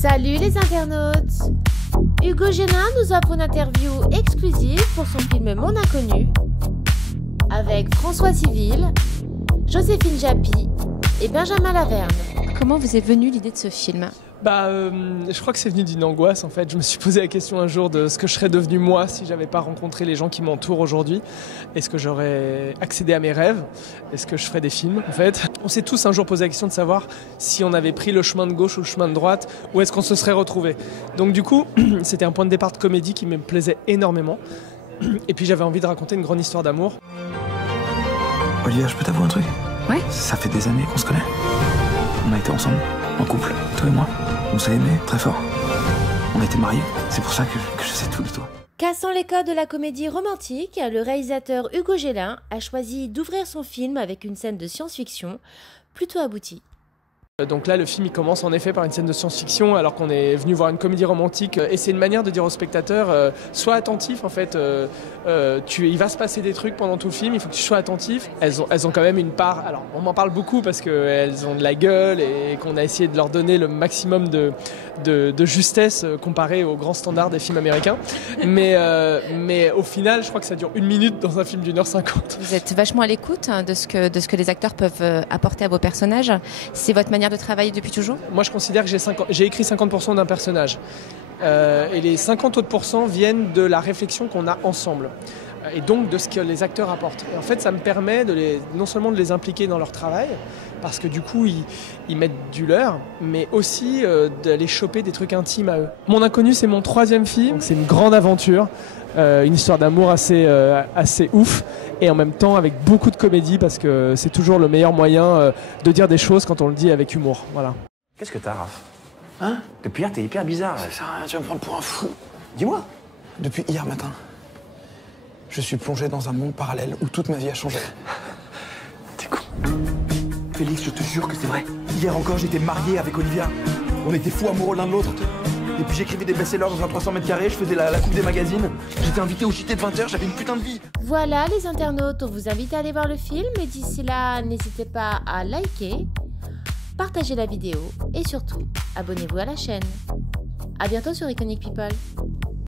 Salut les internautes! Hugo Gélin nous offre une interview exclusive pour son film Mon Inconnu avec François Civil, Joséphine Japy et Benjamin Laverne. Comment vous est venue l'idée de ce film ? Je crois que c'est venu d'une angoisse en fait. Je me suis posé la question un jour de ce que je serais devenu moi si j'avais pas rencontré les gens qui m'entourent aujourd'hui. Est-ce que j'aurais accédé à mes rêves ? Est-ce que je ferais des films en fait ? On s'est tous un jour posé la question de savoir si on avait pris le chemin de gauche ou le chemin de droite, où est-ce qu'on se serait retrouvé. Donc du coup, c'était un point de départ de comédie qui me plaisait énormément. Et puis j'avais envie de raconter une grande histoire d'amour. Olivia, je peux t'avouer un truc ? Ouais. Ça fait des années qu'on se connaît. On a été ensemble, en couple, toi et moi. On s'est aimés très fort. On a été mariés. C'est pour ça que je sais tout de toi. Cassant les codes de la comédie romantique, le réalisateur Hugo Gélin a choisi d'ouvrir son film avec une scène de science-fiction plutôt aboutie. Donc là, le film il commence en effet par une scène de science-fiction alors qu'on est venu voir une comédie romantique. Et c'est une manière de dire au spectateur, sois attentif en fait. Il va se passer des trucs pendant tout le film, il faut que tu sois attentif. Elles ont quand même une part, alors on m'en parle beaucoup parce qu'elles ont de la gueule et qu'on a essayé de leur donner le maximum de justesse comparé aux grands standards des films américains. Mais au final, je crois que ça dure 1 minute dans un film d'1h50. Vous êtes vachement à l'écoute de ce que les acteurs peuvent apporter à vos personnages. C'est votre manière de travailler depuis toujours ? Moi, je considère que j'ai écrit 50% d'un personnage. Et les 50 autres % viennent de la réflexion qu'on a ensemble. Et donc de ce que les acteurs apportent. Et en fait, ça me permet non seulement de les impliquer dans leur travail, parce que du coup, ils mettent du leur, mais aussi d'aller choper des trucs intimes à eux. Mon Inconnu, c'est mon 3e film. C'est une grande aventure, une histoire d'amour assez ouf, et en même temps avec beaucoup de comédie, parce que c'est toujours le meilleur moyen de dire des choses quand on le dit avec humour. Voilà. Qu'est-ce que t'as, Raph ? Hein ? Depuis hier, t'es hyper bizarre. Ça sert à rien, tu vas me prendre pour un fou. Dis-moi. Depuis hier matin, je suis plongé dans un monde parallèle où toute ma vie a changé. T'es con. Félix, je te jure que c'est vrai. Hier encore, j'étais marié avec Olivia. On était fous amoureux l'un de l'autre. Et puis j'écrivais des best-sellers dans un 300 mètres carrés, je faisais la coupe des magazines. J'étais invité au JT de 20h, j'avais une putain de vie. Voilà les internautes, on vous invite à aller voir le film et d'ici là, n'hésitez pas à liker, partager la vidéo et surtout, abonnez-vous à la chaîne. À bientôt sur Iconic People.